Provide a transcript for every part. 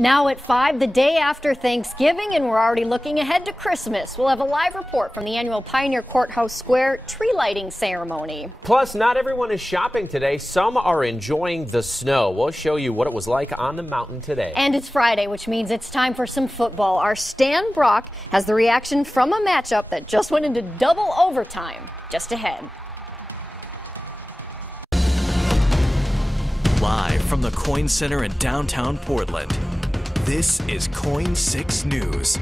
Now at 5, the day after Thanksgiving, and we're already looking ahead to Christmas. We'll have a live report from the annual Pioneer Courthouse Square tree lighting ceremony. Plus, not everyone is shopping today. Some are enjoying the snow. We'll show you what it was like on the mountain today. And it's Friday, which means it's time for some football. Our Stan Brock has the reaction from a matchup that just went into double overtime. Just ahead. Live from the Coin Center in downtown Portland, this is KOIN 6 News.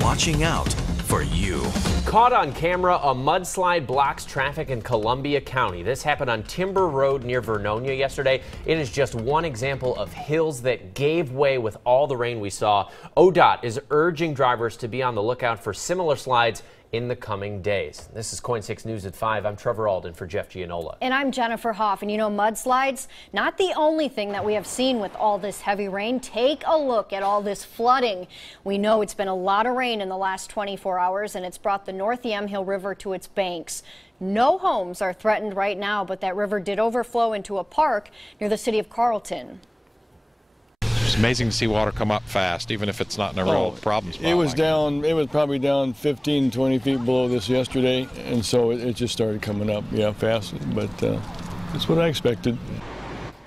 Watching out for you. Caught on camera, a mudslide blocks traffic in Columbia County. This happened on Timber Road near Vernonia yesterday. It is just one example of hills that gave way with all the rain we saw. ODOT is urging drivers to be on the lookout for similar slides in the coming days. This is KOIN 6 News at 5. I'm Trevor Alden for Jeff Gianola. And I'm Jennifer Hoff. And you know, mudslides, not the only thing that we have seen with all this heavy rain. Take a look at all this flooding. We know it's been a lot of rain in the last 24 hours, and it's brought the North Yamhill River to its banks. No homes are threatened right now, but that river did overflow into a park near the city of Carlton. It's amazing to see water come up fast, even if it's not in a real problem spot. It was down, it was probably down 15, 20 feet below this yesterday, and so it just started coming up, fast, but that's what I expected.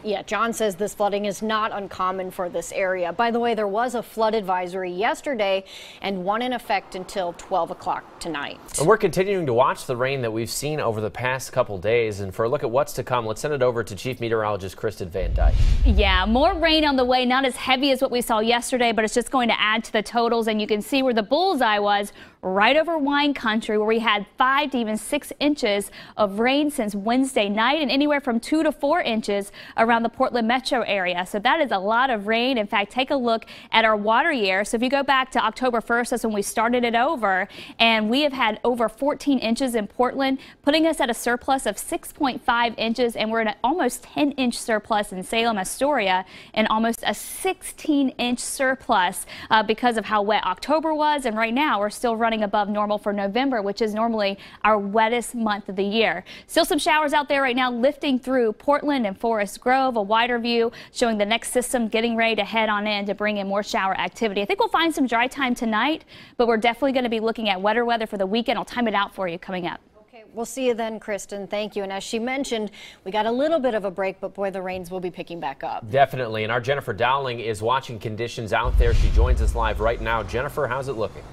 Yeah, John says this flooding is not uncommon for this area. By the way, there was a flood advisory yesterday and one in effect until 12 o'clock tonight. And we're continuing to watch the rain that we've seen over the past couple days. And for a look at what's to come, let's send it over to Chief Meteorologist Kristen Van Dyke. Yeah, more rain on the way, not as heavy as what we saw yesterday, but it's just going to add to the totals. And you can see where the bullseye was, right over wine country, where we had 5 to even 6 inches of rain since Wednesday night, and anywhere from 2 to 4 inches around the Portland metro area. So that is a lot of rain. In fact, take a look at our water year. So if you go back to October 1st, that's when we started it over, and we have had over 14 inches in Portland, putting us at a surplus of 6.5 inches, and we're in an almost 10-inch surplus in Salem, Astoria, and almost a 16-inch surplus because of how wet October was. And right now we're still running above normal for November, which is normally our wettest month of the year. Still some showers out there right now, lifting through Portland and Forest Grove. A wider view showing the next system getting ready to head on in to bring in more shower activity. I think we'll find some dry time tonight, but we're definitely going to be looking at wetter weather for the weekend. I'll time it out for you coming up. Okay, we'll see you then, Kristen. Thank you. And as she mentioned, we got a little bit of a break, but boy, the rains will be picking back up. Definitely. And our Jennifer Dowling is watching conditions out there. She joins us live right now. Jennifer, how's it looking?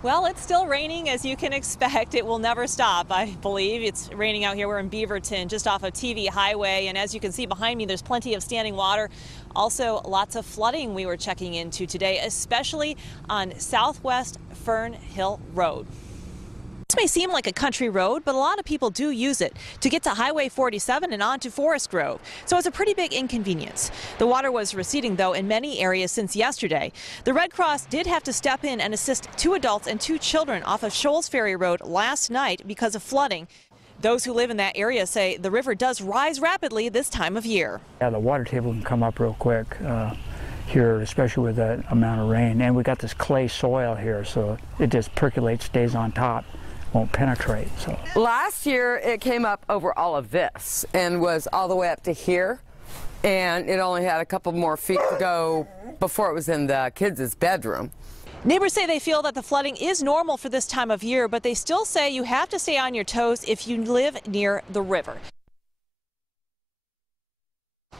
Well, it's still raining, as you can expect. It will never stop, I believe. It's raining out here. We're in Beaverton, just off of TV Highway. And as you can see behind me, there's plenty of standing water. Also, lots of flooding we were checking into today, especially on Southwest Fern Hill Road. This may seem like a country road, but a lot of people do use it to get to Highway 47 and on to Forest Grove. So it's a pretty big inconvenience. The water was receding, though, in many areas since yesterday. The Red Cross did have to step in and assist 2 adults and 2 children off of Shoals Ferry Road last night because of flooding. Those who live in that area say the river does rise rapidly this time of year. Yeah, the water table can come up real quick here, especially with that amount of rain. And we got this clay soil here, so it just percolates, stays on top. Won't penetrate. So last year it came up over all of this and was all the way up to here, and it only had a couple more feet to go before it was in the kids' bedroom. Neighbors say they feel that the flooding is normal for this time of year, but they still say you have to stay on your toes if you live near the river.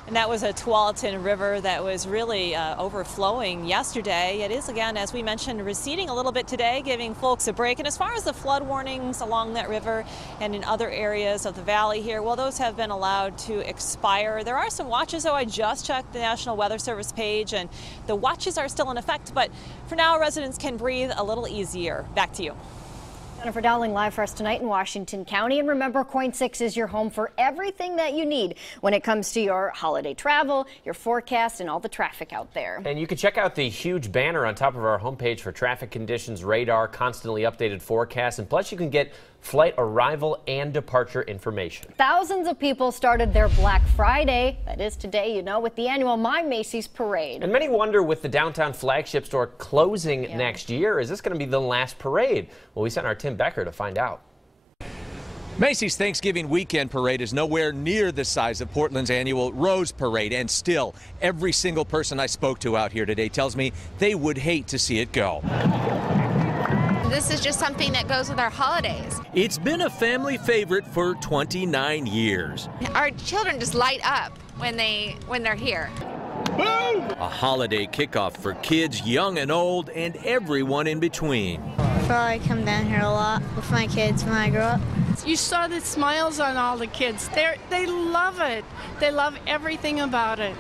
And that was a Tualatin River that was really overflowing yesterday. It is, again, as we mentioned, receding a little bit today, giving folks a break. And as far as the flood warnings along that river and in other areas of the valley here, well, those have been allowed to expire. There are some watches, though. I just checked the National Weather Service page, and the watches are still in effect. But for now, residents can breathe a little easier. Back to you. Jennifer Dowling live for us tonight in Washington County. And remember, KOIN 6 is your home for everything that you need when it comes to your holiday travel, your forecast, and all the traffic out there. And you can check out the huge banner on top of our homepage for traffic conditions, radar, constantly updated forecasts, and plus you can get flight arrival and departure information. Thousands of people started their Black Friday, that is today, you know, with the annual My Macy's parade. And many wonder, with the downtown flagship store closing next year, is this going to be the last parade? Well, we sent our Tim Becker to find out. Macy's Thanksgiving Weekend Parade is nowhere near the size of Portland's annual Rose Parade, and still, every single person I spoke to out here today tells me they would hate to see it go. This is just something that goes with our holidays. It's been a family favorite for 29 years. Our children just light up when they're here. A holiday kickoff for kids young and old and everyone in between. Probably come down here a lot with my kids when I grow up. You saw the smiles on all the kids. They love it. They love everything about it.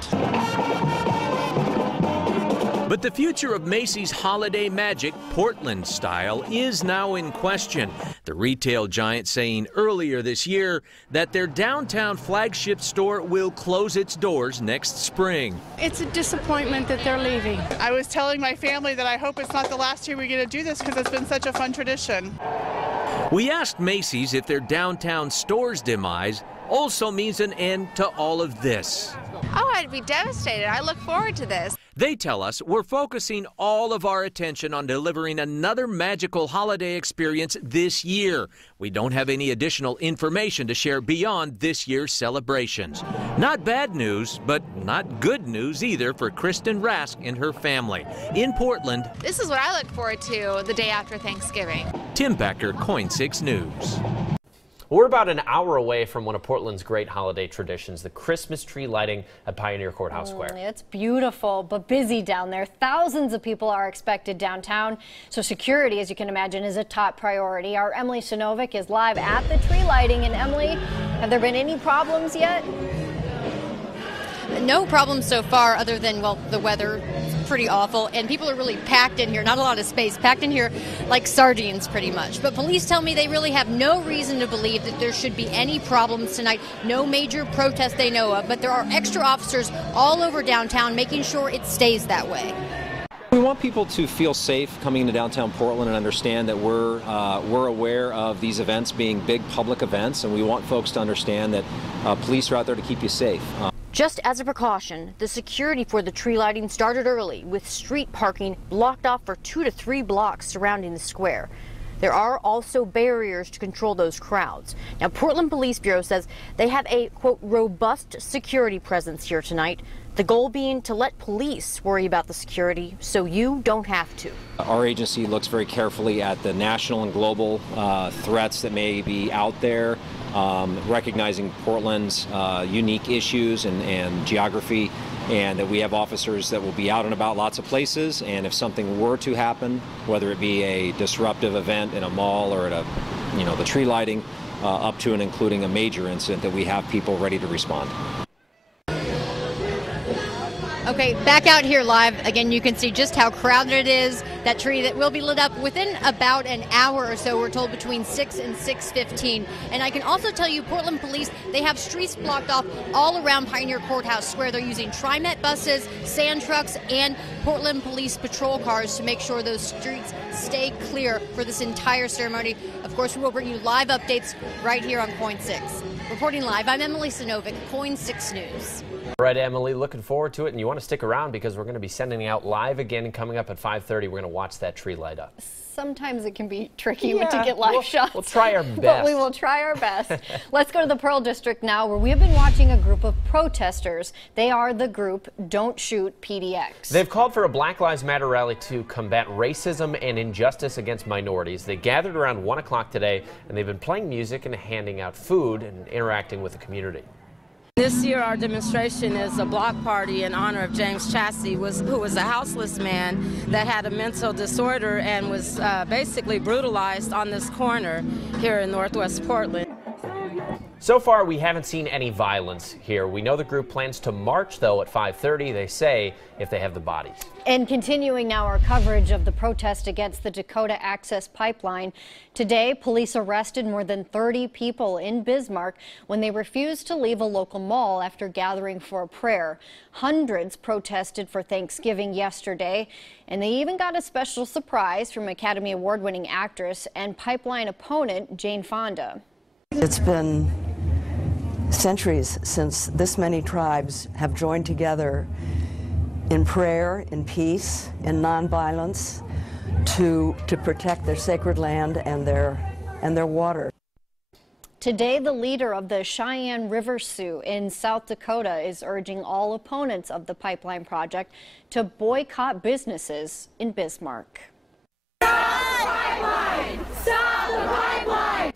But the future of Macy's holiday magic, Portland style, is now in question. The retail giant saying earlier this year that their downtown flagship store will close its doors next spring. It's a disappointment that they're leaving. I was telling my family that I hope it's not the last year we get to do this because it's been such a fun tradition. We asked Macy's if their downtown store's demise also means an end to all of this. Oh, I'd be devastated. I look forward to this. They tell us we're focusing all of our attention on delivering another magical holiday experience this year. We don't have any additional information to share beyond this year's celebrations. Not bad news, but not good news either for Kristen Rask and her family. In Portland, This is what I look forward to the day after Thanksgiving. Tim Becker, KOIN 6 News. We're about an hour away from one of Portland's great holiday traditions, the Christmas tree lighting at Pioneer Courthouse Square. It's beautiful, but busy down there. Thousands of people are expected downtown, so security, as you can imagine, is a top priority. Our Emily Sinovic is live at the tree lighting. And Emily, have there been any problems yet? No problems so far other than, well, the weather is pretty awful and people are really packed in here, not a lot of space, packed in here like sardines pretty much. But police tell me they really have no reason to believe that there should be any problems tonight. No major protests they know of, but there are extra officers all over downtown making sure it stays that way. We want people to feel safe coming into downtown Portland and understand that we're aware of these events being big public events, and we want folks to understand that police are out there to keep you safe. Just as a precaution, the security for the tree lighting started early with street parking blocked off for 2 to 3 blocks surrounding the square. There are also barriers to control those crowds. Now, Portland Police Bureau says they have a, quote, robust security presence here tonight. The goal being to let police worry about the security so you don't have to. Our agency looks very carefully at the national and global threats that may be out there, recognizing Portland's unique issues and geography, and that we have officers that will be out and about lots of places, and if something were to happen, whether it be a disruptive event in a mall or at the tree lighting, up to and including a major incident, that we have people ready to respond. Okay, back out here live. Again, you can see just how crowded it is. That tree that will be lit up within about an hour or so. We're told between 6 and 6:15. And I can also tell you, Portland Police, they have streets blocked off all around Pioneer Courthouse Square. They're using TriMet buses, sand trucks, and Portland Police patrol cars to make sure those streets stay clear for this entire ceremony. Of course, we will bring you live updates right here on KOIN 6. Reporting live, I'm Emily Sinovic, KOIN 6 News. All right, Emily, looking forward to it, and you want to stick around because we're going to be sending out live again, and coming up at 5:30, we're going to watch that tree light up. Sometimes it can be tricky to get live shots. We'll try our best. But we will try our best. Let's go to the Pearl District now, where we have been watching a group of protesters. They are the group Don't Shoot PDX. They've called for a Black Lives Matter rally to combat racism and injustice against minorities. They gathered around 1 o'clock today, and they've been playing music and handing out food and interacting with the community. This year, our demonstration is a block party in honor of James Chassie, who was a houseless man that had a mental disorder and was basically brutalized on this corner here in Northwest Portland. So far, we haven't seen any violence here. We know the group plans to march, though, at 5:30, they say, if they have the bodies. And continuing now our coverage of the protest against the Dakota Access Pipeline. Today, police arrested more than 30 people in Bismarck when they refused to leave a local mall after gathering for a prayer. Hundreds protested for Thanksgiving yesterday, and they even got a special surprise from Academy Award-winning actress and pipeline opponent Jane Fonda. It's been centuries since this many tribes have joined together in prayer, in peace, in nonviolence to protect their sacred land and their water. Today, the leader of the Cheyenne River Sioux in South Dakota is urging all opponents of the pipeline project to boycott businesses in Bismarck. Stop the pipeline! Stop the pipeline!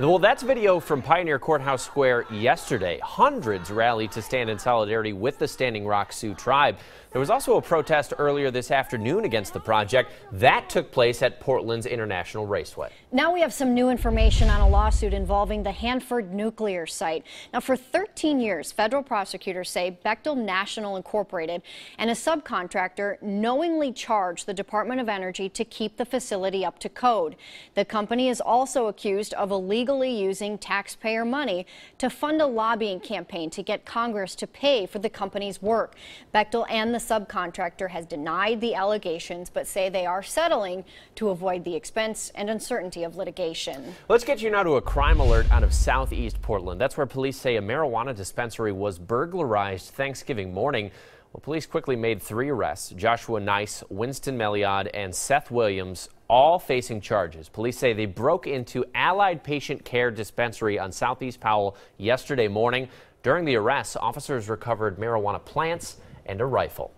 Well, that's video from Pioneer Courthouse Square yesterday. Hundreds rallied to stand in solidarity with the Standing Rock Sioux tribe. There was also a protest earlier this afternoon against the project. That took place at Portland's International Raceway. Now we have some new information on a lawsuit involving the Hanford nuclear site. Now, for 13 years, federal prosecutors say Bechtel National Incorporated and a subcontractor knowingly charged the Department of Energy to keep the facility up to code. The company is also accused of illegally using taxpayer money to fund a lobbying campaign to get Congress to pay for the company's work. Bechtel and the subcontractor has denied the allegations, but say they are settling to avoid the expense and uncertainty of litigation. Let's get you now to a crime alert out of southeast Portland. That's where police say a marijuana dispensary was burglarized Thanksgiving morning. Well, police quickly made 3 arrests: Joshua Nice, Winston Meliod, and Seth Williams, all facing charges. Police say they broke into Allied Patient Care Dispensary on Southeast Powell yesterday morning. During the arrests, officers recovered marijuana plants and a rifle.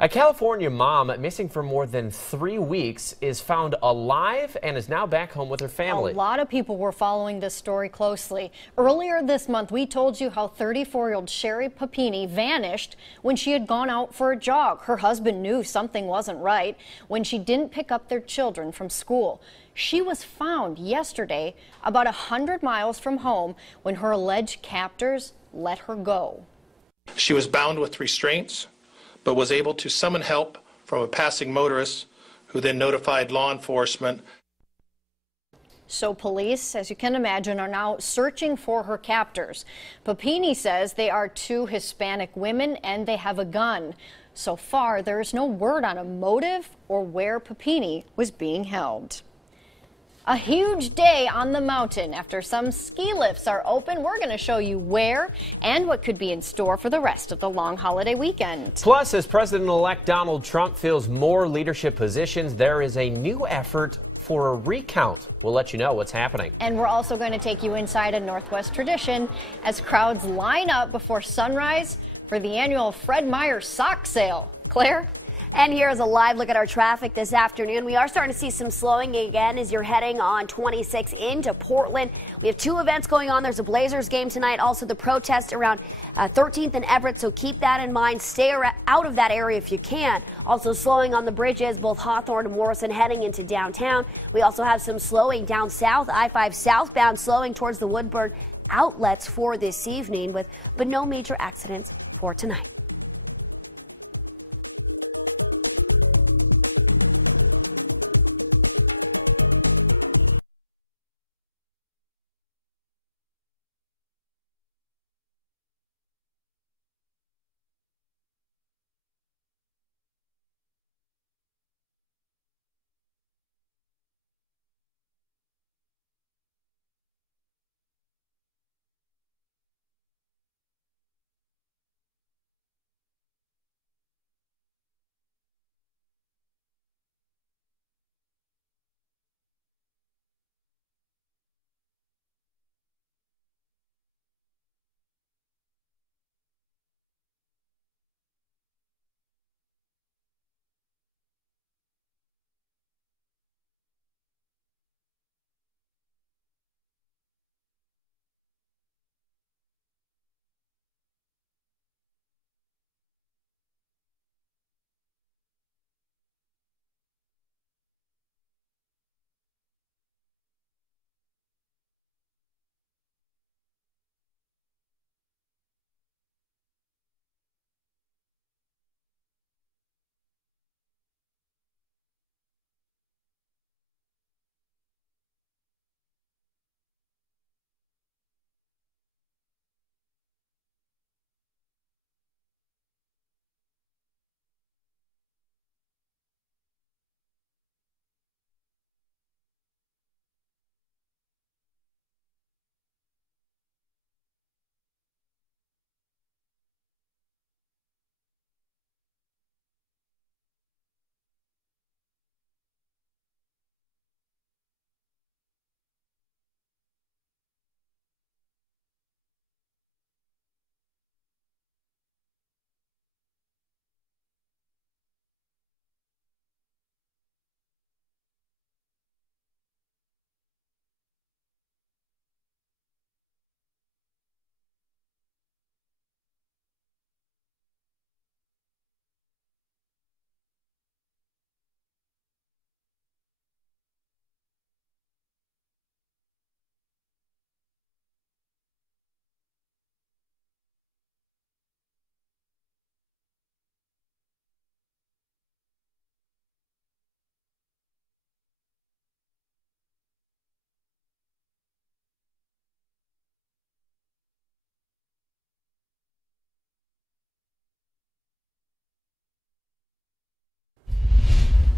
A California mom missing for more than 3 weeks is found alive and is now back home with her family. A lot of people were following this story closely. Earlier this month, we told you how 34-year-old Sherry Papini vanished when she had gone out for a jog. Her husband knew something wasn't right when she didn't pick up their children from school. She was found yesterday about 100 miles from home when her alleged captors let her go. She was bound with restraints, but was able to summon help from a passing motorist who then notified law enforcement. So police, as you can imagine, are now searching for her captors. Papini says they are 2 Hispanic women and they have a gun. So far, there is no word on a motive or where Papini was being held. A huge day on the mountain. After some ski lifts are open, we're going to show you where and what could be in store for the rest of the long holiday weekend. Plus, as President-elect Donald Trump fills more leadership positions, there is a new effort for a recount. We'll let you know what's happening. And we're also going to take you inside a Northwest tradition as crowds line up before sunrise for the annual Fred Meyer sock sale. Claire? And here's a live look at our traffic this afternoon. We are starting to see some slowing again as you're heading on 26 into Portland. We have 2 events going on. There's a Blazers game tonight, also the protest around 13th and Everett, so keep that in mind. Stay out of that area if you can. Also slowing on the bridges, both Hawthorne and Morrison heading into downtown. We also have some slowing down south, I-5 southbound slowing towards the Woodburn outlets for this evening, but no major accidents for tonight.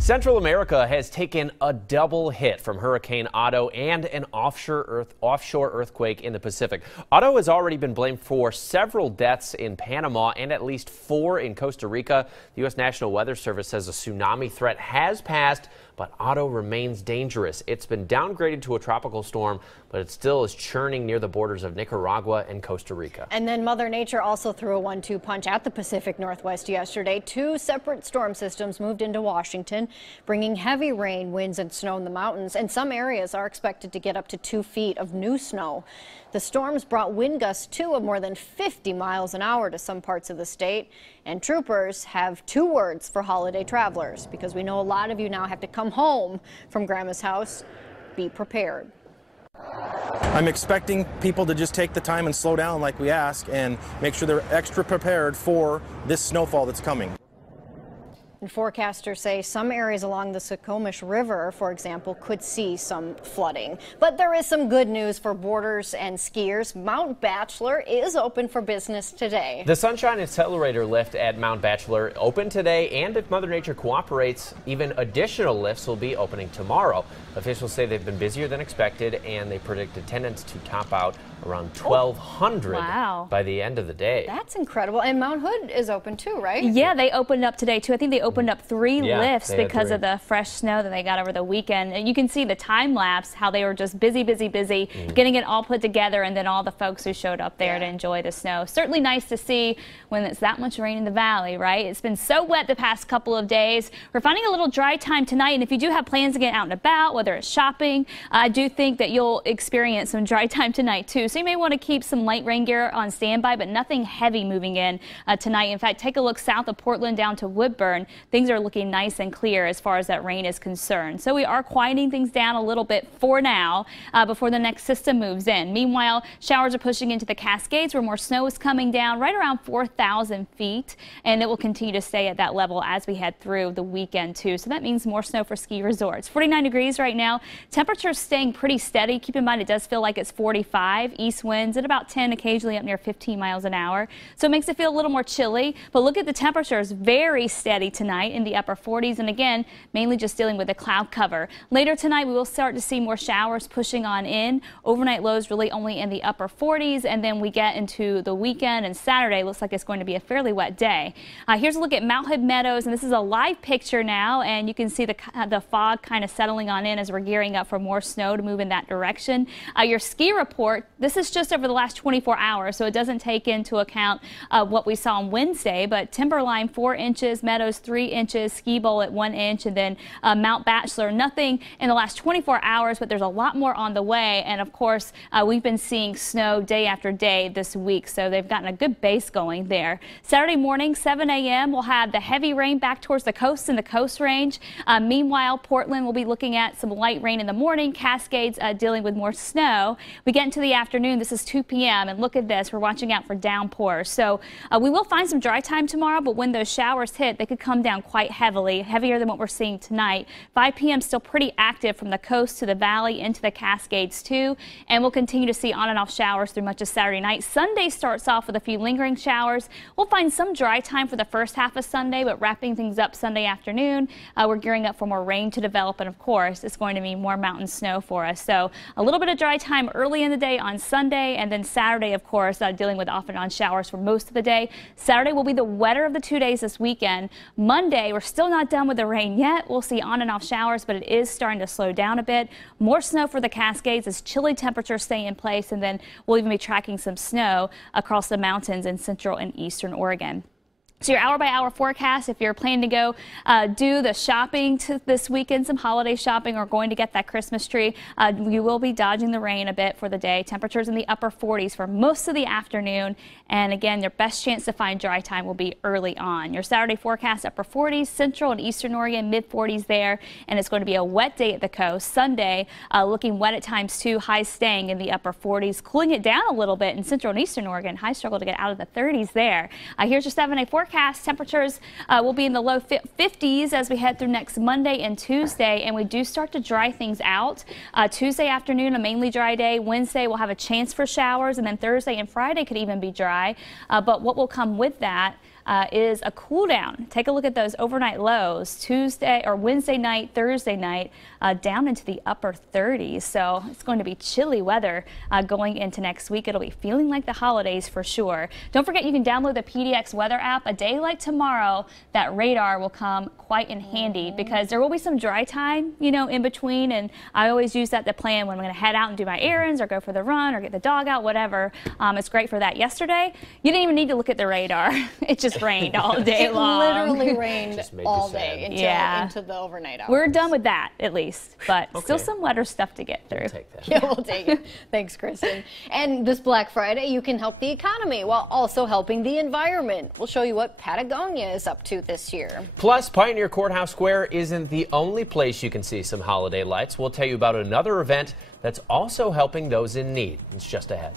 Central America has taken a double hit from Hurricane Otto and an offshore earthquake in the Pacific. Otto has already been blamed for several deaths in Panama and at least 4 in Costa Rica. The U.S. National Weather Service says a tsunami threat has passed, but Otto remains dangerous. It's been downgraded to a tropical storm, but it still is churning near the borders of Nicaragua and Costa Rica. And then Mother Nature also threw a 1-2 punch at the Pacific Northwest yesterday. 2 separate storm systems moved into Washington, bringing heavy rain, winds, and snow in the mountains. And some areas are expected to get up to 2 feet of new snow. The storms brought wind gusts, too, of more than 50 miles an hour to some parts of the state. And troopers have 2 words for holiday travelers, because we know a lot of you now have to come home from Grandma's house. Be prepared. I'm expecting people to just take the time and slow down like we ask and make sure they're extra prepared for this snowfall that's coming. And forecasters say some areas along the Suquamish River, for example, could see some flooding. But there is some good news for boarders and skiers. Mount Bachelor is open for business today. The Sunshine Accelerator lift at Mount Bachelor opened today, and if Mother Nature cooperates, even additional lifts will be opening tomorrow. Officials say they've been busier than expected, and they predict attendance to top out around 1,200 by the end of the day. That's incredible. And Mount Hood is open too, right? Yeah, they opened up today too. I think they opened up 3 lifts because of the fresh snow that they got over the weekend. And you can see the time lapse, how they were just busy, getting it all put together, and then all the folks who showed up there to enjoy the snow. Certainly nice to see when it's that much rain in the valley, right? It's been so wet the past couple of days. We're finding a little dry time tonight, and if you do have plans to get out and about, whether it's shopping, I do think that you'll experience some dry time tonight too. So you may want to keep some light rain gear on standby, but nothing heavy moving in tonight. In fact, take a look south of Portland down to Woodburn. Things are looking nice and clear as far as that rain is concerned. So we are quieting things down a little bit for now before the next system moves in. Meanwhile, showers are pushing into the Cascades where more snow is coming down right around 4,000 feet, and it will continue to stay at that level as we head through the weekend too. So that means more snow for ski resorts. 49 degrees right now. Temperatures staying pretty steady. Keep in mind it does feel like it's 45. East winds at about 10, occasionally up near 15 miles an hour. So it makes it feel a little more chilly. But look at the temperatures, very steady tonight in the upper 40s. And again, mainly just dealing with the cloud cover. Later tonight, we will start to see more showers pushing on in. Overnight lows really only in the upper 40s. And then we get into the weekend and Saturday. Looks like it's going to be a fairly wet day. Here's a look at Mount Hood Meadows. And this is a live picture now. And you can see the fog kind of settling on in as we're gearing up for more snow to move in that direction. Your ski report, this is just over the last 24 hours, so it doesn't take into account what we saw on Wednesday, but Timberline 4 inches, Meadows 3 inches, Ski Bowl at 1 inch, and then Mount Bachelor nothing in the last 24 hours, but there's a lot more on the way. And of course, we've been seeing snow day after day this week, so they've gotten a good base going there. Saturday morning, 7 a.m., we'll have the heavy rain back towards the coast and the Coast Range. Meanwhile, Portland will be looking at some light rain in the morning, Cascades dealing with more snow. We get into the afternoon, this is 2 p.m. and look at this, we're watching out for downpours. So we will find some dry time tomorrow, but when those showers hit, they could come down quite heavily, heavier than what we're seeing tonight. 5 p.m. still pretty active from the coast to the valley into the Cascades too, and we'll continue to see on and off showers through much of Saturday night. Sunday starts off with a few lingering showers. We'll find some dry time for the first half of Sunday, but wrapping things up Sunday afternoon, we're gearing up for more rain to develop, and of course it's going to mean more mountain snow for us. So a little bit of dry time early in the day on Sunday, and then Saturday, of course, dealing with off and on showers for most of the day. Saturday will be the wetter of the 2 days this weekend. Monday, we're still not done with the rain yet. We'll see on and off showers, but it is starting to slow down a bit. More snow for the Cascades as chilly temperatures stay in place, and then we'll even be tracking some snow across the mountains in central and eastern Oregon. So your hour-by-hour forecast, if you're planning to go do the shopping this weekend, some holiday shopping, or going to get that Christmas tree, you will be dodging the rain a bit for the day. Temperatures in the upper 40s for most of the afternoon. And again, your best chance to find dry time will be early on. Your Saturday forecast, upper 40s, central and eastern Oregon, mid-40s there. And it's going to be a wet day at the coast. Sunday, looking wet at times too, highs staying in the upper 40s, cooling it down a little bit in central and eastern Oregon. Highs struggle to get out of the 30s there. Here's your 7-day forecast. Temperatures will be in the low 50s as we head through next Monday and Tuesday, and we do start to dry things out. Tuesday afternoon, a mainly dry day. Wednesday, we'll have a chance for showers, and then Thursday and Friday could even be dry. But what will come with that is a cool down. Take a look at those overnight lows Tuesday or Wednesday night, Thursday night, down into the upper 30s. So it's going to be chilly weather going into next week. It'll be feeling like the holidays for sure. Don't forget you can download the PDX weather app. A day like tomorrow, that radar will come quite in handy because there will be some dry time, you know, in between, and I always use that to plan when I'm going to head out and do my errands or go for the run or get the dog out, whatever. It's great for that. Yesterday, you didn't even need to look at the radar. It just rained all day long. It literally rained all day into the overnight hours. We're done with that, at least, but still some wetter stuff to get through. We'll take that. Yeah, we'll take it. Thanks, Kristen. And this Black Friday, you can help the economy while also helping the environment. We'll show you what Patagonia is up to this year. Plus, Pioneer Courthouse Square isn't the only place you can see some holiday lights. We'll tell you about another event that's also helping those in need. It's just ahead.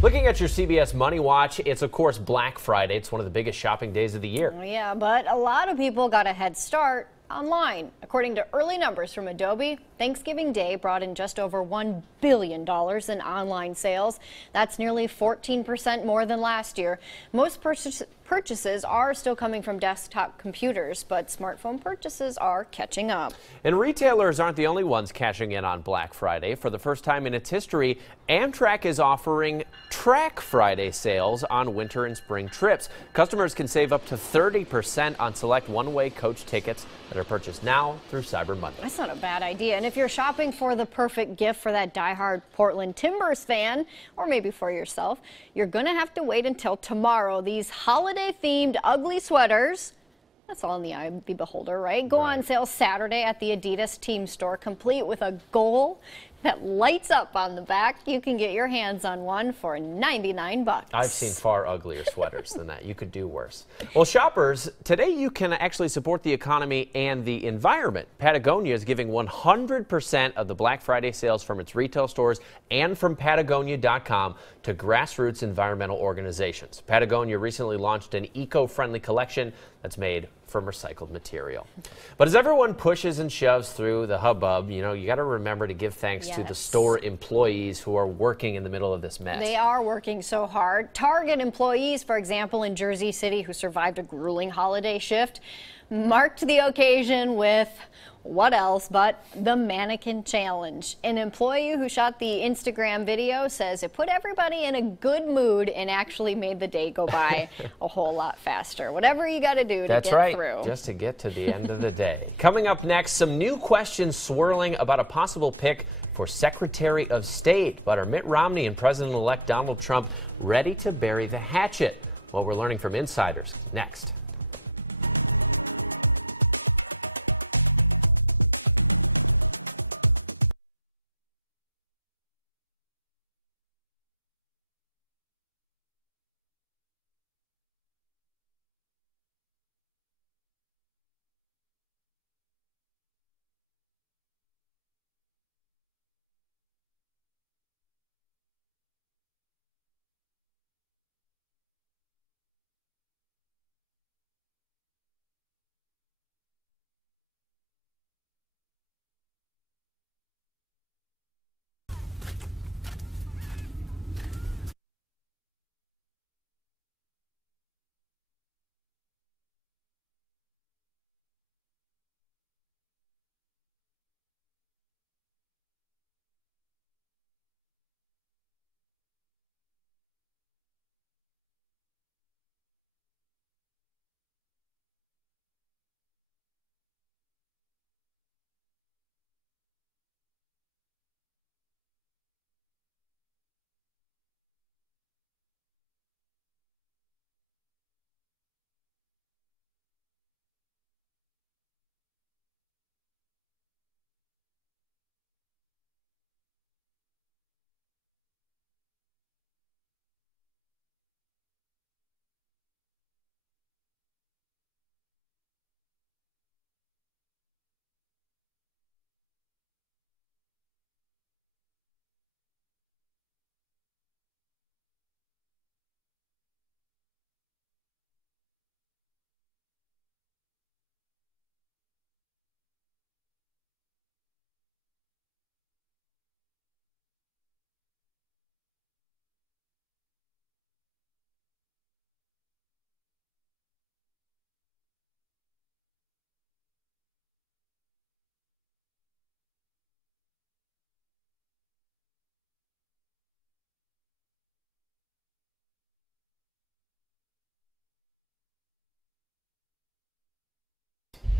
Looking at your CBS Money Watch, it's of course Black Friday. It's one of the biggest shopping days of the year. Yeah, but a lot of people got a head start online. According to early numbers from Adobe, Thanksgiving Day brought in just over $1 billion in online sales. That's nearly 14% more than last year. Most purchases are still coming from desktop computers, but smartphone purchases are catching up. And retailers aren't the only ones cashing in on Black Friday. For the first time in its history, Amtrak is offering Track Friday sales on winter and spring trips. Customers can save up to 30% on select one-way coach tickets that are purchased now through Cyber Monday. That's not a bad idea. And if you're shopping for the perfect gift for that diehard Portland Timbers fan, or maybe for yourself, you're going to have to wait until tomorrow. These holiday-themed ugly sweaters That's all in the eye of the beholder, right? Go on sale Saturday at the Adidas Team Store, complete with a goal that lights up on the back. You can get your hands on one for $99. I've seen far uglier sweaters than that. You could do worse. Well, shoppers, today you can actually support the economy and the environment. Patagonia is giving 100% of the Black Friday sales from its retail stores and from Patagonia.com to grassroots environmental organizations. Patagonia recently launched an eco-friendly collection that's made from recycled material. But as everyone pushes and shoves through the hubbub, you got to remember to give thanks to the store employees who are working in the middle of this mess. They are working so hard. Target employees, for example, in Jersey City, who survived a grueling holiday shift, marked the occasion with what else but the mannequin challenge. An employee who shot the Instagram video says it put everybody in a good mood and actually made the day go by a whole lot faster. Whatever you got to do to get through. Just to get to the end of the day. Coming up next, some new questions swirling about a possible pick for Secretary of State. But are Mitt Romney and President-elect Donald Trump ready to bury the hatchet? What we're learning from insiders next.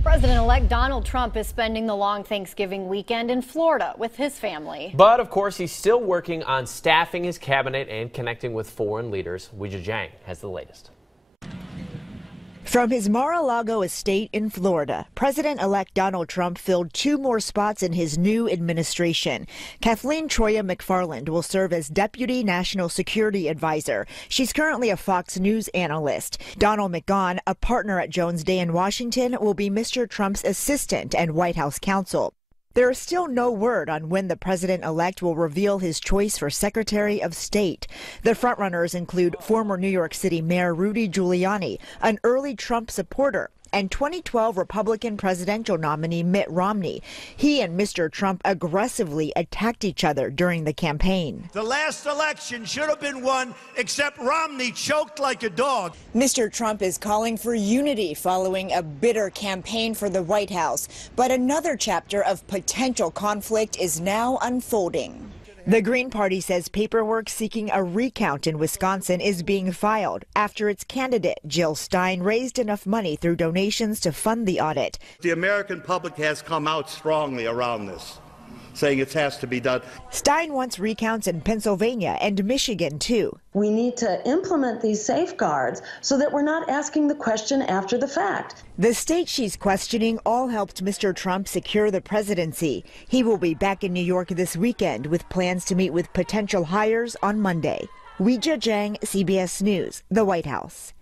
President-elect Donald Trump is spending the long Thanksgiving weekend in Florida with his family. But, of course, he's still working on staffing his cabinet and connecting with foreign leaders. Weijia Jiang has the latest. From his Mar-a-Lago estate in Florida, President-elect Donald Trump filled 2 more spots in his new administration. Kathleen Troya McFarland will serve as Deputy National Security Advisor. She's currently a Fox News analyst. Donald McGahn, a partner at Jones Day in Washington, will be Mr. Trump's assistant and White House counsel. There is still no word on when the president-elect will reveal his choice for Secretary of State. The frontrunners include former New York City Mayor Rudy Giuliani, an early Trump supporter, and 2012 Republican presidential nominee Mitt Romney. He and Mr. Trump aggressively attacked each other during the campaign. The last election should have been won, except Romney choked like a dog. Mr. Trump is calling for unity following a bitter campaign for the White House. But another chapter of potential conflict is now unfolding. The Green Party says paperwork seeking a recount in Wisconsin is being filed after its candidate, Jill Stein, raised enough money through donations to fund the audit. The American public has come out strongly around this. saying it has to be done. Stein wants recounts in Pennsylvania and Michigan, too. We need to implement these safeguards so that we're not asking the question after the fact. The state she's questioning all helped Mr. Trump secure the presidency. He will be back in New York this weekend with plans to meet with potential hires on Monday. Weijia Zhang, CBS News, the White House.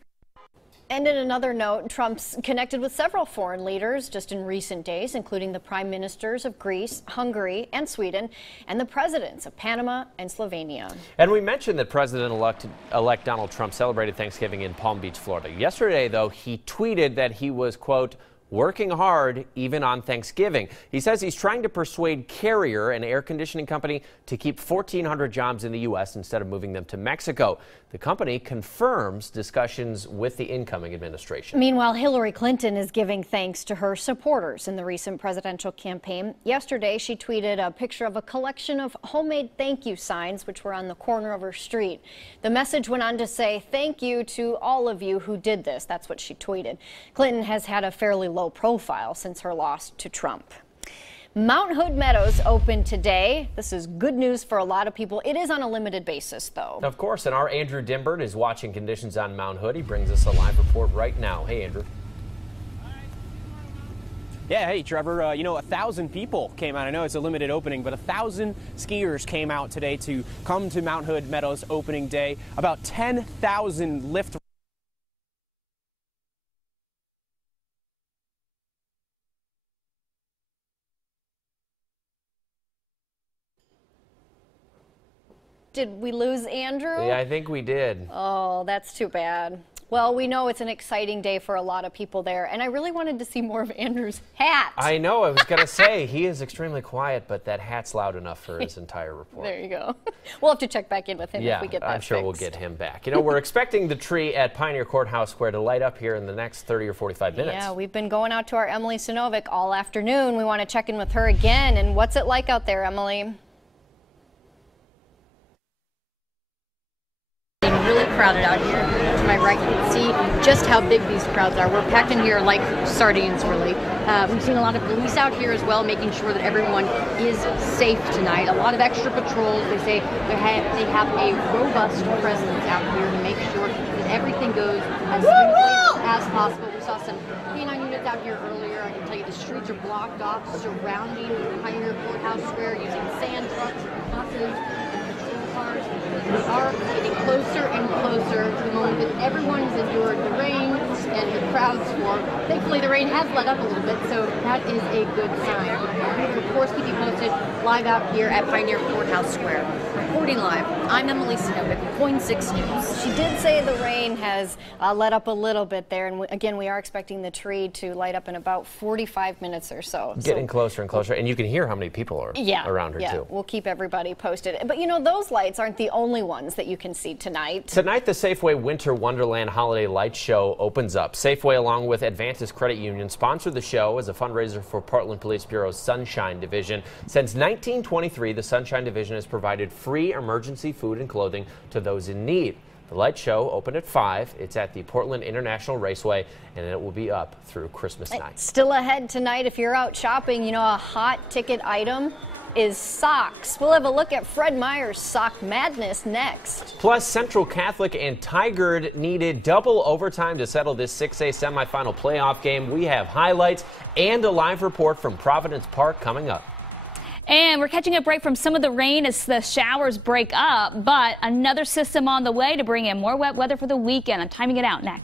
And in another note, Trump's connected with several foreign leaders just in recent days, including the prime ministers of Greece, Hungary, and Sweden, and the presidents of Panama and Slovenia. And we mentioned that President-elect Donald Trump celebrated Thanksgiving in Palm Beach, Florida. Yesterday, though, he tweeted that he was, quote, working hard even on Thanksgiving. He says he's trying to persuade Carrier, an air conditioning company, to keep 1,400 jobs in the U.S. instead of moving them to Mexico. The company confirms discussions with the incoming administration. Meanwhile, Hillary Clinton is giving thanks to her supporters in the recent presidential campaign. Yesterday, she tweeted a picture of a collection of homemade thank you signs, which were on the corner of her street. The message went on to say, "Thank you to all of you who did this." That's what she tweeted. Clinton has had a fairly low profile since her loss to Trump. Mount Hood Meadows opened today. This is good news for a lot of people. It is on a limited basis, though. Of course, and our Andrew Dimbert is watching conditions on Mount Hood. He brings us a live report right now. Hey, Andrew. Yeah, hey, Trevor. 1,000 people came out. I know it's a limited opening, but 1,000 skiers came out today to come to Mount Hood Meadows opening day. About 10,000 lift. Did we lose Andrew? Yeah, I think we did. Oh, that's too bad. Well, we know it's an exciting day for a lot of people there, and I really wanted to see more of Andrew's hat. I know. I was going to say, he is extremely quiet, but that hat's loud enough for his entire report. There you go. We'll have to check back in with him if we get that I'm sure fixed. we'll get him back. We're expecting the tree at Pioneer Courthouse Square to light up here in the next 30 or 45 minutes. Yeah, we've been going out to our Emily Sinovic all afternoon. We want to check in with her again. And what's it like out there, Emily? Really crowded out here. To my right, you can see just how big these crowds are. We're packed in here like sardines, really. We've seen a lot of police out here as well, making sure that everyone is safe tonight. A lot of extra patrols. They say they have a robust presence out here to make sure that everything goes as smoothly as possible. We saw some K9 units out here earlier. I can tell you the streets are blocked off surrounding Pioneer Courthouse Square using sand trucks, buses, cars. We are getting closer and closer to the moment that everyone has endured the rain and the crowds for. Thankfully, the rain has let up a little bit, so that is a good sign. We will, of course, keep you posted live out here at Pioneer Courthouse Square. Reporting live, I'm Emily Sinovic, KOIN 6 News. She did say the rain has let up a little bit there, and again, we are expecting the tree to light up in about 45 minutes or so. Getting closer and closer, and you can hear how many people are around her, too. We'll keep everybody posted. But those lights aren't the only ones that you can see tonight. Tonight, the Safeway Winter Wonderland Holiday Light Show opens up. Safeway, along with Advantis Credit Union, sponsor the show as a fundraiser for Portland Police Bureau's Sunshine Division. Since 1923, the Sunshine Division has provided free emergency food and clothing to those in need. The light show opened at 5. It's at the Portland International Raceway, and it will be up through Christmas night. Still ahead tonight, if you're out shopping, a hot ticket item is socks. We'll have a look at Fred Meyer's sock madness next. Plus, Central Catholic and Tigard needed double overtime to settle this 6A semifinal playoff game. We have highlights and a live report from Providence Park coming up. And we're catching a break from some of the rain as the showers break up, but another system on the way to bring in more wet weather for the weekend. I'm timing it out next.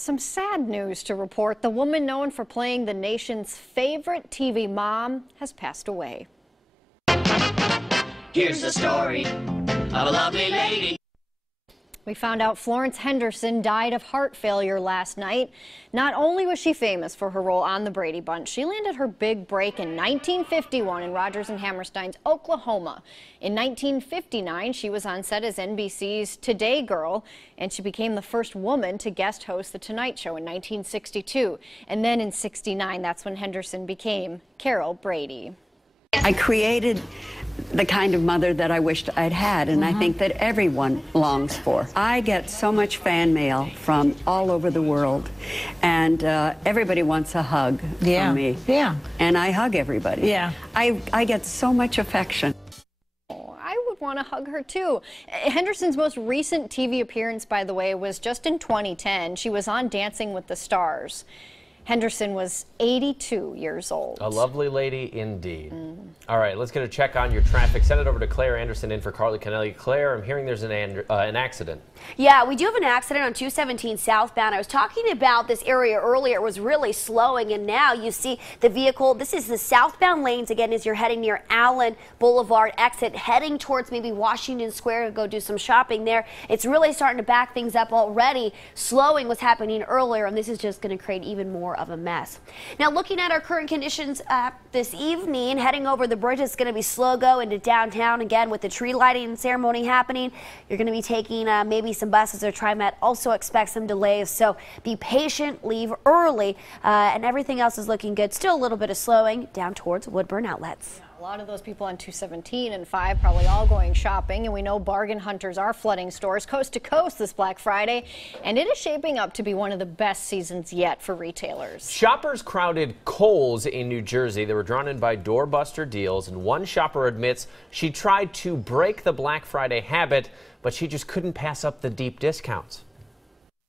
Some sad news to report. The woman known for playing the nation's favorite TV mom has passed away. Here's the story of a lovely lady. We found out Florence Henderson died of heart failure last night. Not only was she famous for her role on The Brady Bunch, she landed her big break in 1951 in Rodgers and Hammerstein's Oklahoma. In 1959, she was on set as NBC's Today Girl, and she became the first woman to guest host The Tonight Show in 1962. And then in '69, that's when Henderson became Carol Brady. I created the kind of mother that I wished I'd had, and I think that everyone longs for. I get so much fan mail from all over the world, and everybody wants a hug from me. Yeah. And I hug everybody. Yeah. I get so much affection. I would want to hug her too. Henderson's most recent TV appearance, by the way, was just in 2010. She was on Dancing with the Stars. Henderson was 82 years old. A lovely lady indeed. All right, let's get a check on your traffic. Send it over to Claire Anderson in for Carly Kennelly. Claire, I'm hearing there's an accident. Yeah, we do have an accident on 217 southbound. I was talking about this area earlier. It was really slowing, and now you see the vehicle. This is the southbound lanes, again, as you're heading near Allen Boulevard exit, heading towards maybe Washington Square to go do some shopping there. It's really starting to back things up already. Slowing was happening earlier, and this is just going to create even more of a mess. Now, looking at our current conditions this evening, heading over the bridge, it's going to be slow go into downtown again with the tree lighting ceremony happening. You're going to be taking maybe some buses or TriMet. Also expect some delays, so be patient, leave early, and everything else is looking good. Still a little bit of slowing down towards Woodburn Outlets. A lot of those people on 217 and 5 probably all going shopping, and we know bargain hunters are flooding stores coast to coast this Black Friday, and it is shaping up to be one of the best seasons yet for retailers. Shoppers crowded Kohl's in New Jersey. They were drawn in by doorbuster deals, and one shopper admits she tried to break the Black Friday habit, but she just couldn't pass up the deep discounts.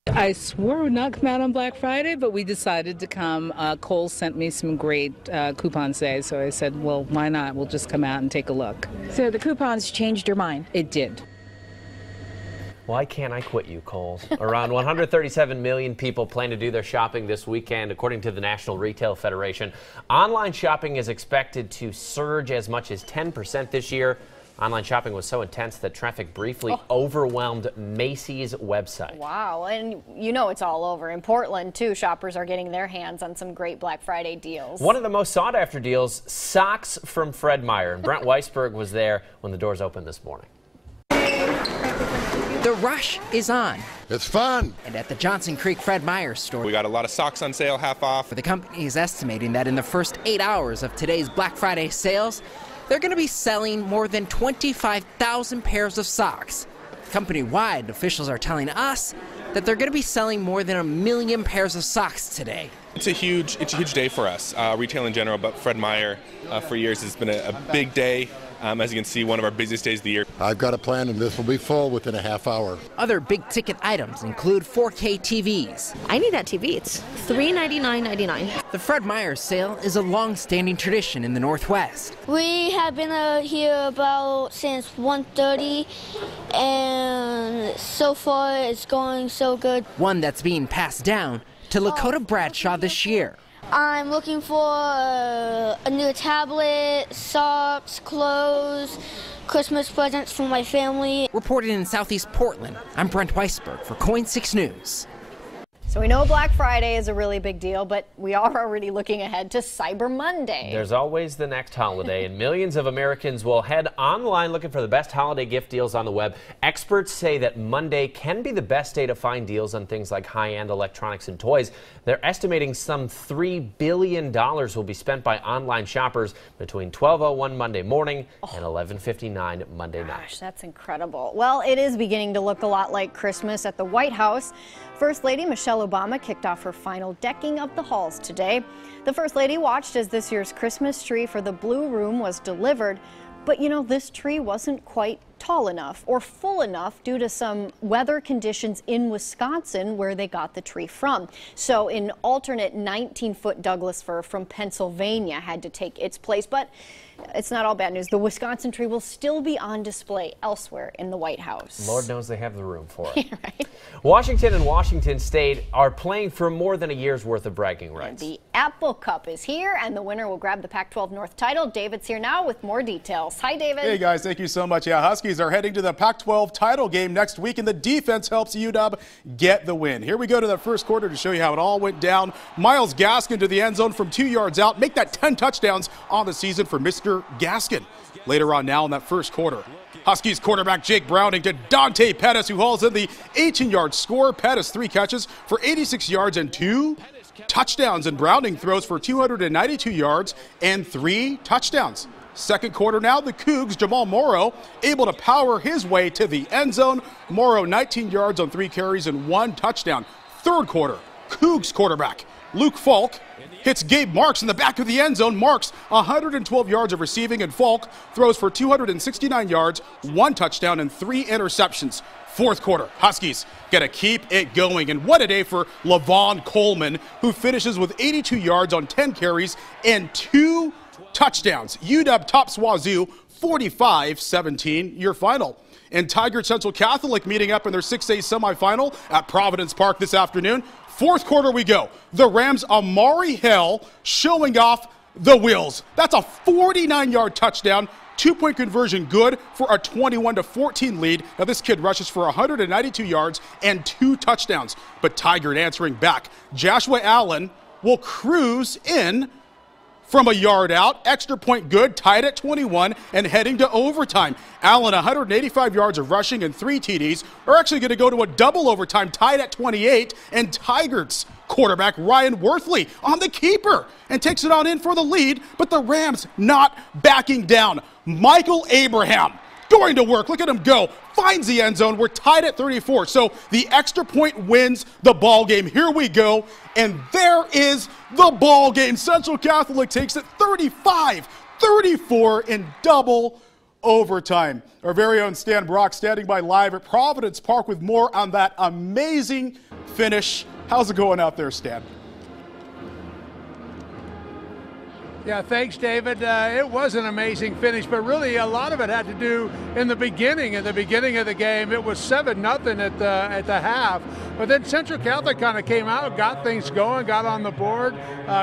I swore we'd not come out on Black Friday, but we decided to come. Kohl's sent me some great coupons today, so I said, well, why not? We'll just come out and take a look. So the coupons changed your mind? It did. Why can't I quit you, Kohl's? Around 137 million people plan to do their shopping this weekend, according to the National Retail Federation. Online shopping is expected to surge as much as 10% this year. Online shopping was so intense that traffic briefly overwhelmed Macy's website. Wow, and you know it's all over. In Portland, too, shoppers are getting their hands on some great Black Friday deals. One of the most sought-after deals, socks from Fred Meyer. And Brent Weisberg was there when the doors opened this morning. The rush is on. It's fun. And at the Johnson Creek Fred Meyer store, we got a lot of socks on sale, half off. The company is estimating that in the first 8 hours of today's Black Friday sales, they're going to be selling more than 25,000 pairs of socks. Company-wide, officials are telling us that they're going to be selling more than 1 million pairs of socks today. It's a huge day for us, retail in general, but Fred Meyer for years has been a big day. As you can see, one of our busiest days of the year. I've got a plan, and this will be full within a half hour. Other big-ticket items include 4K TVs. I need that TV. It's $399.99. The Fred Meyer sale is a long-standing tradition in the Northwest. We have been here about since 1:30, and so far it's going so good. One that's being passed down to Lakota Bradshaw this year. I'm looking for a new tablet, socks, clothes, Christmas presents for my family. Reported in Southeast Portland, I'm Brent Weisberg for KOIN 6 News. So we know Black Friday is a really big deal, but we are already looking ahead to Cyber Monday. There's always the next holiday, and millions of Americans will head online looking for the best holiday gift deals on the web. Experts say that Monday can be the best day to find deals on things like high-end electronics and toys. They're estimating some $3 billion will be spent by online shoppers between 12:01 Monday morning and 11:59 Monday night. Gosh, that's incredible. Well, it is beginning to look a lot like Christmas at the White House. First Lady Michelle Obama kicked off her final decking of the halls today. The First Lady watched as this year's Christmas tree for the Blue Room was delivered. But you know, this tree wasn't quite tall enough or full enough due to some weather conditions in Wisconsin where they got the tree from. So an alternate 19-foot Douglas fir from Pennsylvania had to take its place, but it's not all bad news. The Wisconsin tree will still be on display elsewhere in the White House. Lord knows they have the room for it. Right? Washington and Washington State are playing for more than a year's worth of bragging rights. And the Apple Cup is here, and the winner will grab the Pac-12 North title. David's here now with more details. Hi, David. Hey, guys. Thank you so much. Yeah, Huskies are heading to the Pac-12 title game next week, and the defense helps UW get the win. Here we go to the first quarter to show you how it all went down. Myles Gaskin to the end zone from 2 yards out. Make that 10 touchdowns on the season for Mr. Gaskin. Later on now in that first quarter, Huskies quarterback Jake Browning to Dante Pettis, who hauls in the 18-yard score. Pettis 3 catches for 86 yards and 2 touchdowns, and Browning throws for 292 yards and 3 touchdowns. Second quarter now, the Cougs, Jamal Morrow, able to power his way to the end zone. Morrow 19 yards on 3 carries and 1 touchdown. Third quarter, Cougs quarterback Luke Falk hits Gabe Marks in the back of the end zone. Marks 112 yards of receiving, and Falk throws for 269 yards, 1 touchdown, and 3 interceptions. Fourth quarter, Huskies gonna keep it going, and what a day for Lavon Coleman, who finishes with 82 yards on 10 carries and 2 touchdowns. UW tops Wazoo 45-17, your final. And Tigard Central Catholic meeting up in their 6A semifinal at Providence Park this afternoon. Fourth quarter we go. The Rams' Amari Hell showing off the wheels. That's a 49-yard touchdown. 2-point conversion good for a 21-14 lead. Now this kid rushes for 192 yards and 2 touchdowns. But Tigard answering back. Joshua Allen will cruise in from a yard out. Extra point good, tied at 21 and heading to overtime. Allen 185 yards of rushing and 3 TDs are actually going to go to a double overtime, tied at 28, and Tigard's quarterback Ryan Worthley on the keeper and takes it on in for the lead, but the Rams not backing down. Michael Abraham going to work. Look at him go. Finds the end zone. We're tied at 34. So the extra point wins the ball game. Here we go. And there is the ball game. Central Catholic takes it 35-34 in double overtime. Our very own Stan Brock standing by live at Providence Park with more on that amazing finish. How's it going out there, Stan? Yeah, thanks, David. It was an amazing finish, but really a lot of it had to do in the beginning. In the beginning of the game, it was 7-0 at the half. But then Central Catholic kind of came out, got things going, got on the board.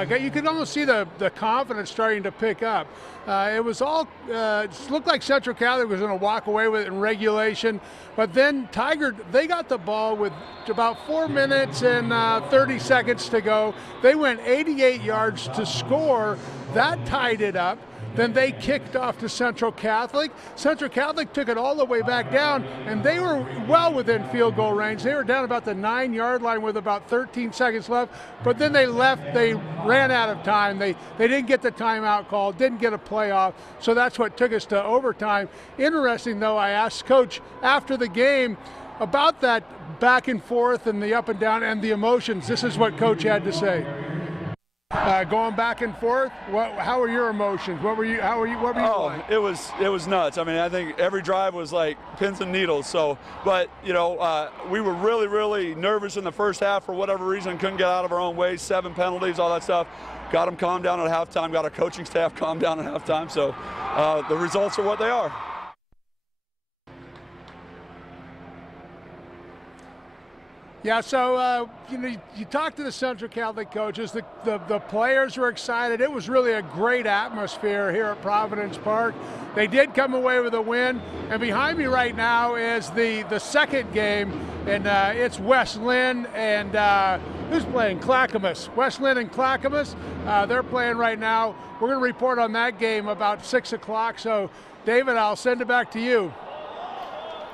You could almost see the confidence starting to pick up. It was all looked like Central Catholic was going to walk away with it in regulation. But then Tigard, they got the ball with about 4 minutes and 30 seconds to go. They went 88 yards to score. That tied it up. Then they kicked off to Central Catholic. Central Catholic took it all the way back down, and they were well within field goal range. They were down about the 9-yard line with about 13 seconds left, but then they left. They ran out of time. They didn't get the timeout call, didn't get a playoff, so that's what took us to overtime. Interesting, though, I asked Coach after the game about that back and forth and the up and down and the emotions. This is what Coach had to say. Going back and forth, how were your emotions? What were you like? It was nuts. I mean, I think every drive was like pins and needles. So, but you know, we were really nervous in the first half for whatever reason. Couldn't get out of our own way. 7 penalties, all that stuff. Got them calmed down at halftime. Got our coaching staff calmed down at halftime. So, the results are what they are. Yeah, so you talk to the Central Catholic coaches. The players were excited. It was really a great atmosphere here at Providence Park. They did come away with a win. And behind me right now is the second game, and it's West Linn and who's playing? Clackamas. West Linn and Clackamas. They're playing right now. We're going to report on that game about 6 o'clock. So, David, I'll send it back to you.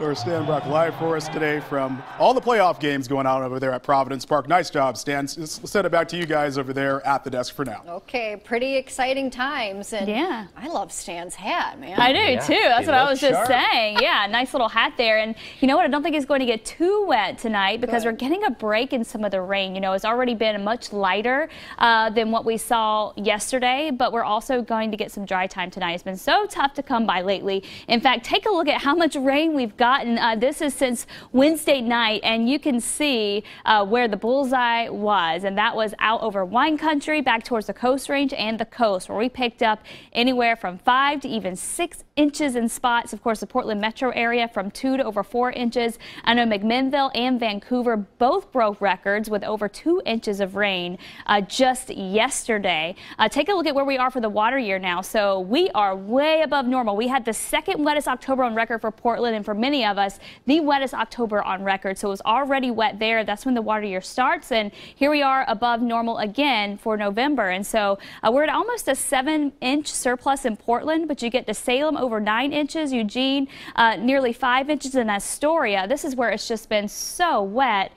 Or Stan Brock live for us today from all the playoff games going on over there at Providence Park. Nice job, Stan. Let's send it back to you guys over there at the desk for now. Okay, pretty exciting times. And yeah, I love Stan's hat, man. I do too. That's what I was just saying. Yeah, nice little hat there. And you know what? I don't think it's going to get too wet tonight because we're getting a break in some of the rain. You know, it's already been much lighter than what we saw yesterday, but we're also going to get some dry time tonight. It's been so tough to come by lately. In fact, take a look at how much rain we've gotten. This is since Wednesday night, and you can see where the bullseye was, and that was out over wine country, back towards the Coast Range and the coast, where we picked up anywhere from 5 to even 6 inches in spots. Of course, the Portland metro area from 2 to over 4 inches. I know McMinnville and Vancouver both broke records with over 2 inches of rain just yesterday. Take a look at where we are for the water year now. So we are way above normal. We had the second wettest October on record for Portland, and for many of us, the wettest October on record. So it was already wet there. That's when the water year starts. And here we are above normal again for November. And so we're at almost a 7-inch surplus in Portland, but you get to Salem over 9 inches, Eugene nearly 5 inches, in Astoria. This is where it's just been so wet,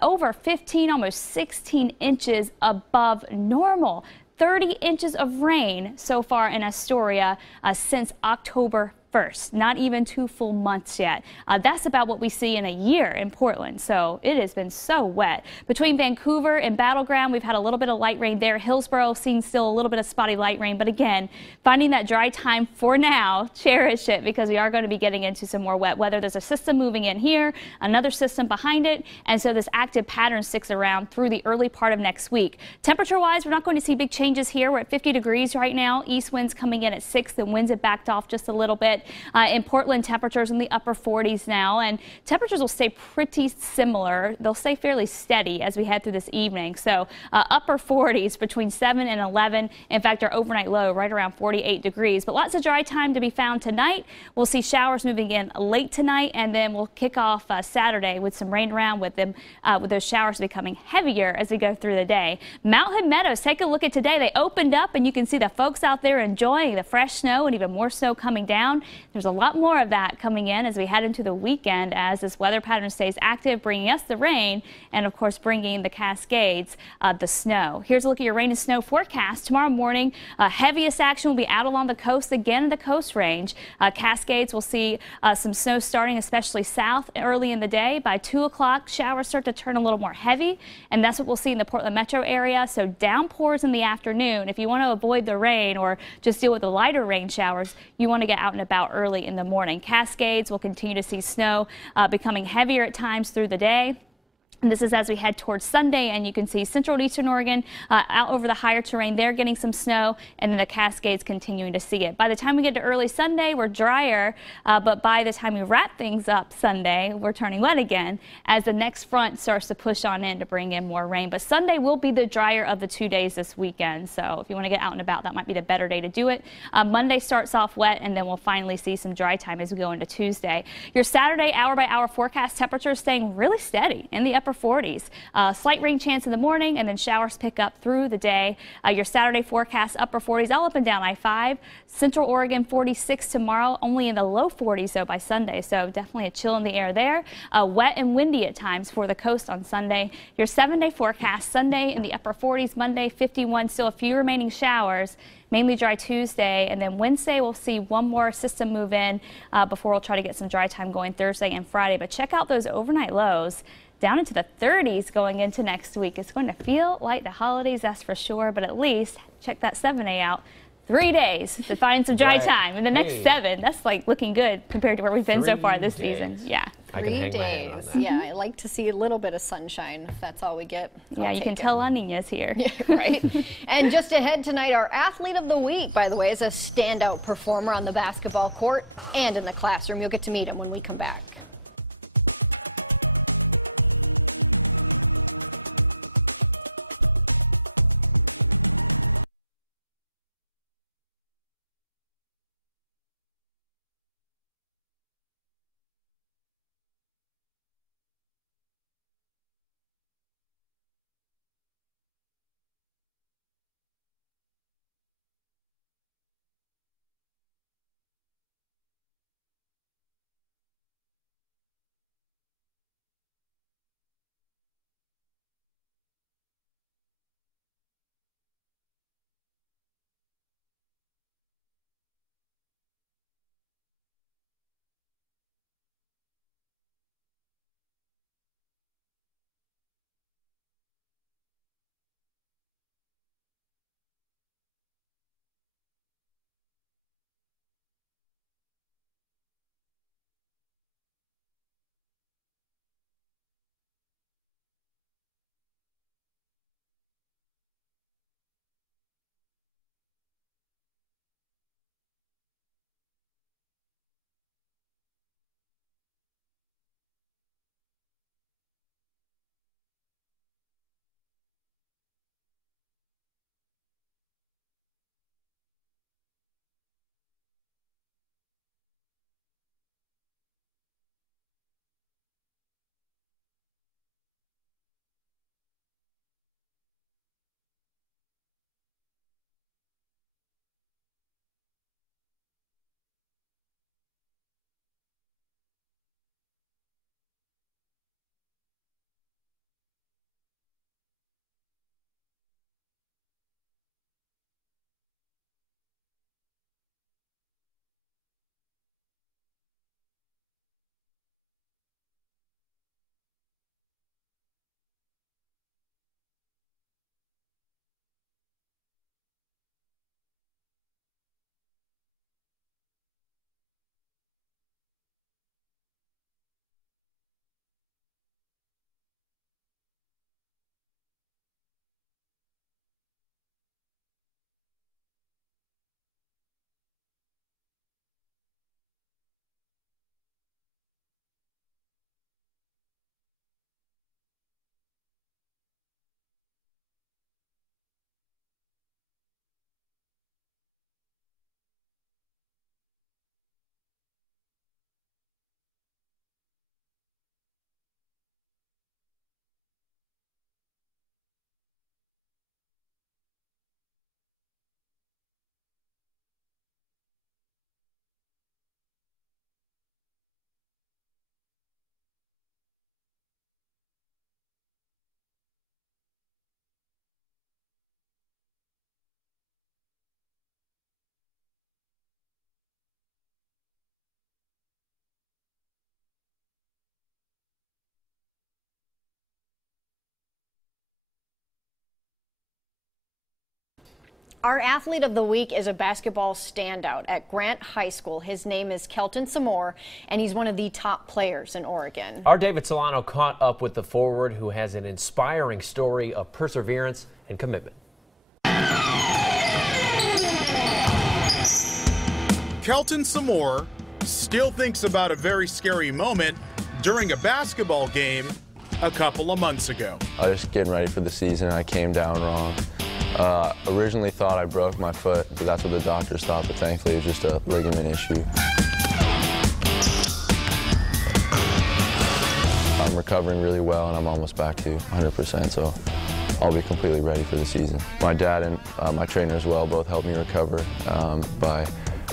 over 15, almost 16 inches above normal. 30 inches of rain so far in Astoria since October 1st. Not even 2 full months yet. That's about what we see in a year in Portland. So it has been so wet. Between Vancouver and Battleground, we've had a little bit of light rain there. Hillsborough seeing still a little bit of spotty light rain. But again, finding that dry time for now, cherish it, because we are going to be getting into some more wet weather. There's a system moving in here, another system behind it. And so this active pattern sticks around through the early part of next week. Temperature-wise, we're not going to see big changes here. We're at 50 degrees right now. East winds coming in at 6. The winds have backed off just a little bit. In Portland, temperatures in the upper 40s now, and temperatures will stay pretty similar. They'll stay fairly steady as we head through this evening. So upper 40s between 7 and 11. In fact, our overnight low right around 48 degrees. But lots of dry time to be found tonight. We'll see showers moving in late tonight, and then we'll kick off Saturday with some rain around with them, with those showers becoming heavier as we go through the day. Mount Hood Meadows, take a look at today. They opened up, and you can see the folks out there enjoying the fresh snow and even more snow coming down. There's a lot more of that coming in as we head into the weekend, as this weather pattern stays active, bringing us the rain and, of course, bringing the Cascades the snow. Here's a look at your rain and snow forecast. Tomorrow morning, heaviest action will be out along the coast, again in the Coast Range. Cascades will see some snow starting, especially south early in the day. By 2 o'clock, showers start to turn a little more heavy, and that's what we'll see in the Portland metro area. So downpours in the afternoon. If you want to avoid the rain or just deal with the lighter rain showers, you want to get out and about early in the morning. Cascades will continue to see snow becoming heavier at times through the day. And this is as we head towards Sunday, and you can see central and eastern Oregon out over the higher terrain. They're getting some snow, and then the Cascades continuing to see it. By the time we get to early Sunday, we're drier, but by the time we wrap things up Sunday, we're turning wet again as the next front starts to push on in to bring in more rain. But Sunday will be the drier of the 2 days this weekend, so if you want to get out and about, that might be the better day to do it. Monday starts off wet, and then we'll finally see some dry time as we go into Tuesday. Your Saturday hour-by-hour forecast temperatures staying really steady in the upper 40s. Slight rain chance in the morning, and then showers pick up through the day. Your Saturday forecast, upper 40s all up and down I-5. Central Oregon 46 tomorrow, only in the low 40s though by Sunday, so definitely a chill in the air there. Wet and windy at times for the coast on Sunday. Your 7-day forecast, Sunday in the upper 40s, Monday 51, still a few remaining showers. Mainly dry Tuesday, and then Wednesday we'll see one more system move in before we'll try to get some dry time going Thursday and Friday. But check out those overnight lows down into the 30s going into next week. It's going to feel like the holidays, that's for sure, but at least check that 7-day out. 3 days to find some dry time. In the next 7, that's like looking good compared to where we've been so far this season. Yeah. 3 days. Yeah, I like to see a little bit of sunshine if that's all we get. Yeah, you can tell La Nina's here. Yeah, right. And just ahead tonight, our athlete of the week, by the way, is a standout performer on the basketball court and in the classroom. You'll get to meet him when we come back. Our athlete of the week is a basketball standout at Grant High School. His name is Kelton Samore, and he's one of the top players in Oregon. Our David Solano caught up with the forward, who has an inspiring story of perseverance and commitment. Kelton Samore still thinks about a very scary moment during a basketball game a couple of months ago. I was just getting ready for the season. I came down wrong. Originally thought I broke my foot, but that's what the doctors thought, but thankfully it was just a ligament issue. I'm recovering really well, and I'm almost back to 100%, so I'll be completely ready for the season. My dad and my trainer as well both helped me recover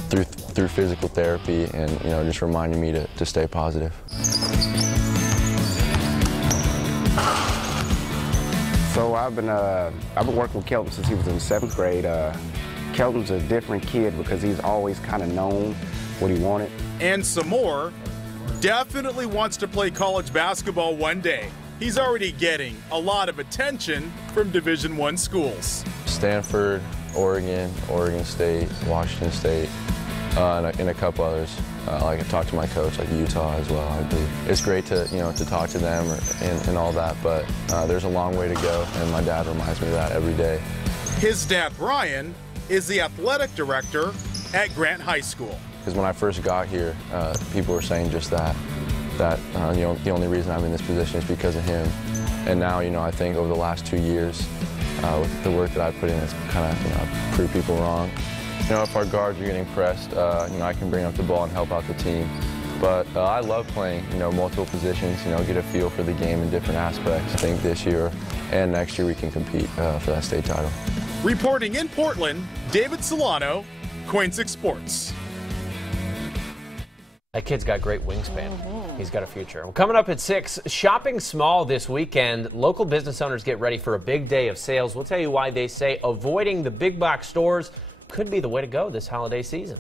through physical therapy and just reminding me to stay positive. So I've been working with Kelton since he was in 7th grade. Kelton's a different kid because he's always kind of known what he wanted. And Samore definitely wants to play college basketball one day. He's already getting a lot of attention from Division I schools. Stanford, Oregon, Oregon State, Washington State, and a couple others. I talk to my coach, like Utah as well, I believe. It's great to to talk to them and all that, but there's a long way to go, and my dad reminds me of that every day. His dad, Brian, is the athletic director at Grant High School. Because when I first got here, people were saying just that the only reason I'm in this position is because of him. And now, I think over the last 2 years, with the work that I put in, it's kind of proved people wrong. If our guards are getting pressed, I can bring up the ball and help out the team. But I love playing, multiple positions, get a feel for the game in different aspects. I think this year and next year we can compete for that state title. Reporting in Portland, David Solano, KOIN 6 Sports. That kid's got great wingspan. He's got a future. Coming up at 6, shopping small this weekend. Local business owners get ready for a big day of sales. We'll tell you why they say avoiding the big box stores could be the way to go this holiday season.